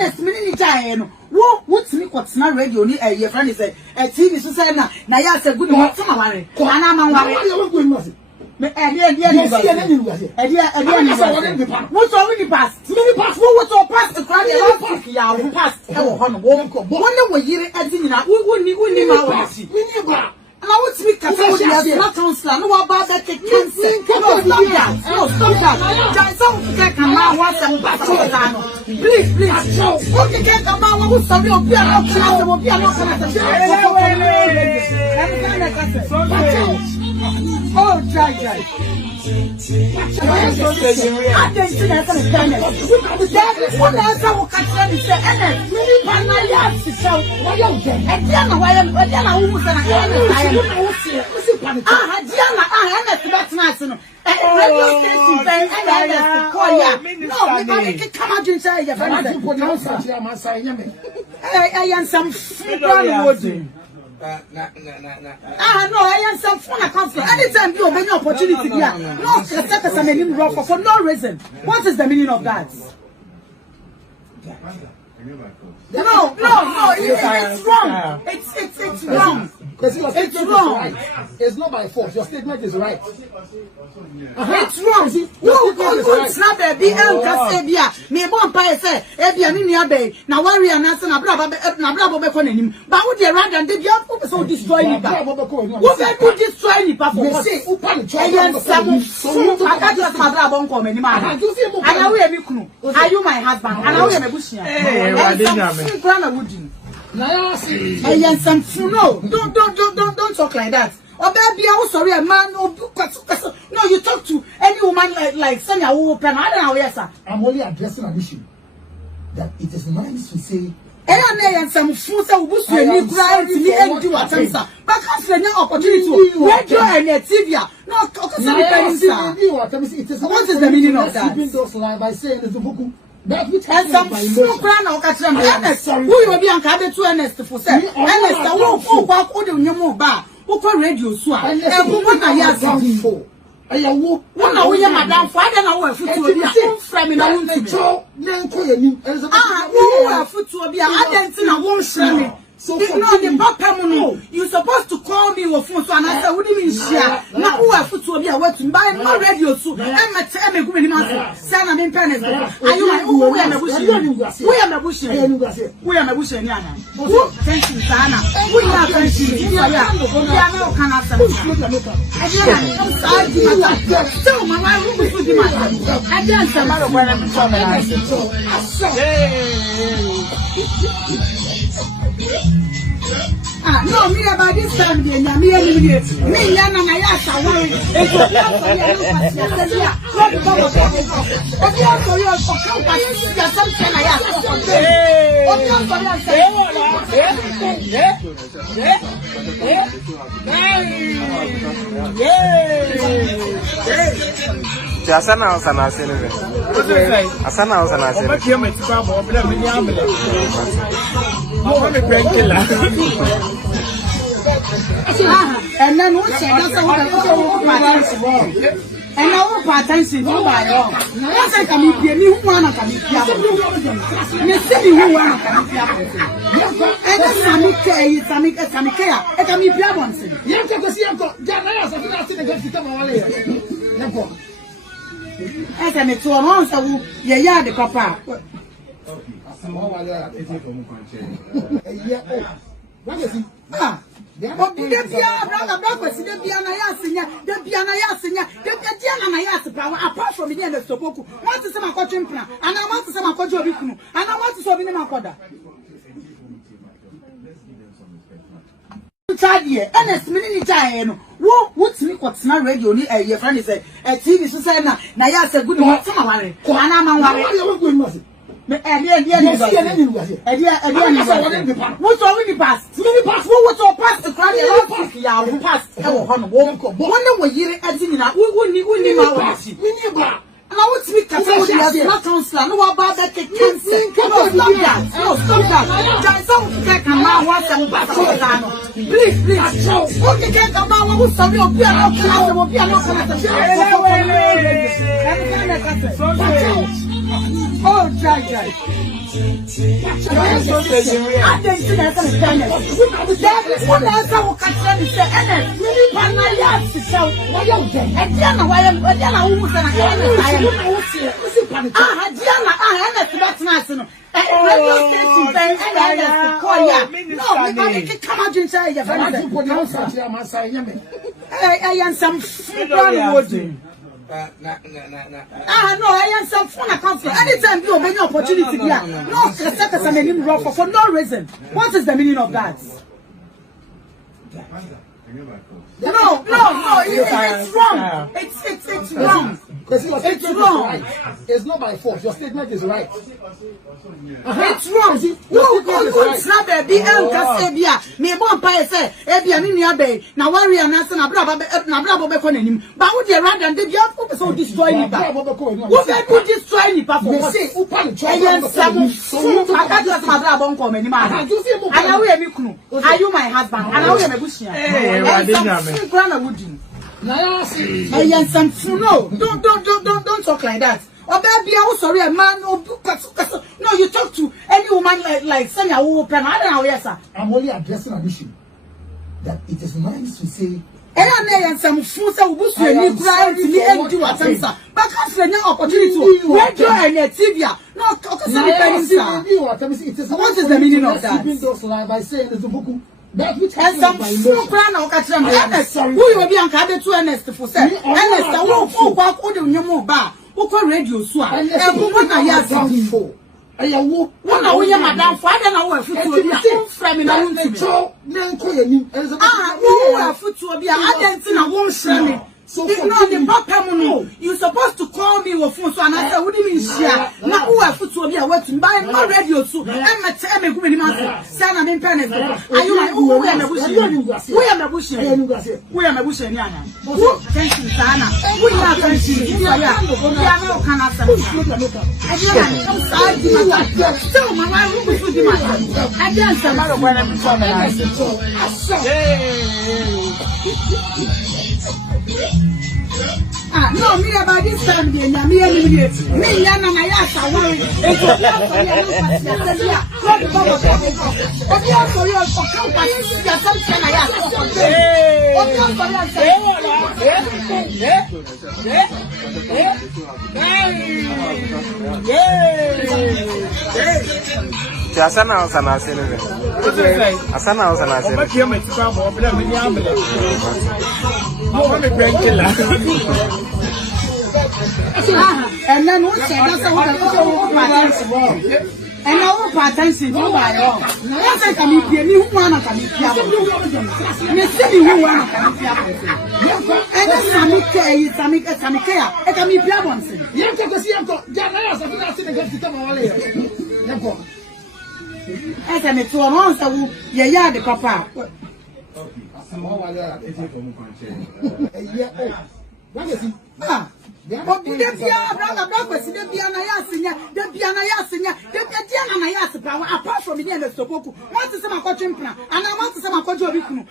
Ernest mini jai no. What's me what's not radio ni your friend is a TV so say na ya say good mo tuma ware. Ana man ware. What's already passed? Many pass what or pass the crowd ya pass. Wonder what year edina we wouldn't our see. And I would speak as not counselor, no about that cancer. No, stop that. No, stop that. Some can now want some battle. Please. Okay, can't come out with some of your class will be a oh, try. I didn't see that kind of kindness. That is what I saw. Catherine said, and many Panayas to show. And Diana, why am I almost an Diana, that's nice. Radio station, and call ya. No, we can't come out inside your friend. I am some food. No, I am some fun account. Anytime you have any opportunity here, no, for no reason. What is the meaning of that? No, it's wrong. It's wrong. It's wrong. It's not by force. Your statement is right. It's wrong. It's not baby. Me bon pa say ebia ni nia be na worry anasa na bra be ko nanim. But wo dey rather dey be so destroy ni ba. Wo be go destroy ni ba for say wo pa ni try. I just my bra bon ko mani ma. And now we me kunu. Are you my husband? And now we me bushia. Don't talk like that. Oh baby, I'm sorry, a man. No, you talk to any woman like Sonia who open. I don't know, yes, sir. I'm only addressing an issue that it is nice to say. And some fools who boost your new crowd to me and do what answer. But can't you an opportunity to radio and TV? No, what is the meaning of that? By saying it's a book. And some fool crown or catching Ernest. Who will be on cabin to Ernest for say? Ernest, I won't go back on your mobile bar. Who radio swap? And who want I ask for? I will know you, Madame Father. I will foot to be from in a room to show. Ah, foot to be. I didn't see I won't show me. So the papa you supposed to call me with phone so and I said, what do you mean share? Now who are foot to be away to buy my radio so and my time a good man. Son, I'm in Paris. Are you my who am a bush? We am a bush. We am a bush and Yana. Thank you, Sana. We are friendship. We are no can answer. So my room is with him. I dance a matter of where I'm from. No, me about this time, me and me, Yana, I asked, I worry. It's Asana and then what said that's and now attention to my own. Once I can be me who wanna come here. You see who wanna come here. And then Samika, I can be once. You can see Uncle Jana, so that's the come away. I can make 2 months. Yeah, the papa. What is it? But the apart from the end of Soboku, want to say my coaching plan, and I want to say my coach of Bikunu, and I want to solve in my coda. Ernest mini jai no. What's me what's not radio ni your friend is a TV so say na ya say good mo tuma ware. Ana man ware. What's already passed? Many pass what or pass the crowd ya pass. Wonder what year edina we wouldn't our see. And I would speak as not counselor, no about that cancer. No, stop that. No, stop that. Some can now want some battle. Please. Okay, can't come out with some of your piano class. Oh, try. I didn't see that kind of fairness. That is what answer will catch them and say, Ernest, but now you have to show. Why are you there? And Diana, why am I almost an Ernest? Diana, Ernest, that's nice. Radio station, Ernest, call ya. No, we can't come out and say, I am some food. No, I am some fun account for anytime you have any opportunity here. No, for no reason. What is the meaning of that? No, it's wrong. It's wrong. It's wrong. It's not my fault. Your statement is right. It's wrong. It's not baby. Me bon pa say ebia me nua be na worry anasa na bra be ko nanim. But wo dey rather dey bia for person destroy me ba. Wo be go destroy me pa for what? Say wo pa try to aka just ma bra bon ko nanim aha. Ana wo me kunu. Are you my husband? Ana wo me bushia. No, don't talk like that. Oh, baby, I'm sorry, a man. No, you talk to any woman like Sonia who open. I don't know, yes, sir. I'm only addressing an issue that it is nice to say. And some fools who boost you and cry to me and do a answer. But after an opportunity to radio and TV, no, what is the meaning of that? By saying there's a book. And some fool plan or catch them. Who will be uncovered to Ernest for say? Ernest, I won't walk out in your mobile. Who call radio swap? And who want a year for? One hour, madam, father, and our foot to be from in a room to show. Foot to be a won't show me. So if not the papa, you're supposed to call me with phone, so I said, what do you mean, share? Now, who are foot to be a working by no radio, so I'm a time a good man. Son, I'm in Penny. Are you like, who am I bushing? We am a bushing. We am a bushing. Thank you, Sana. We are thanking you. We are no can answer. So, my room is with my hand. I dance a matter when I'm no, me about this time, me and I ask, I worry. It's Asana Asana Asana Asana and then what's that? And I won't pay attention to my own. Yes, I can be a new one. I can be a and then Samika, I can be Piabonson. You have to see Uncle Janas. I think to come away. As I make 2 months, I will, yeah, the papa. But the apart from the end of Sopoku, want to say my coaching plan, and I want to say my coach of Bikunu,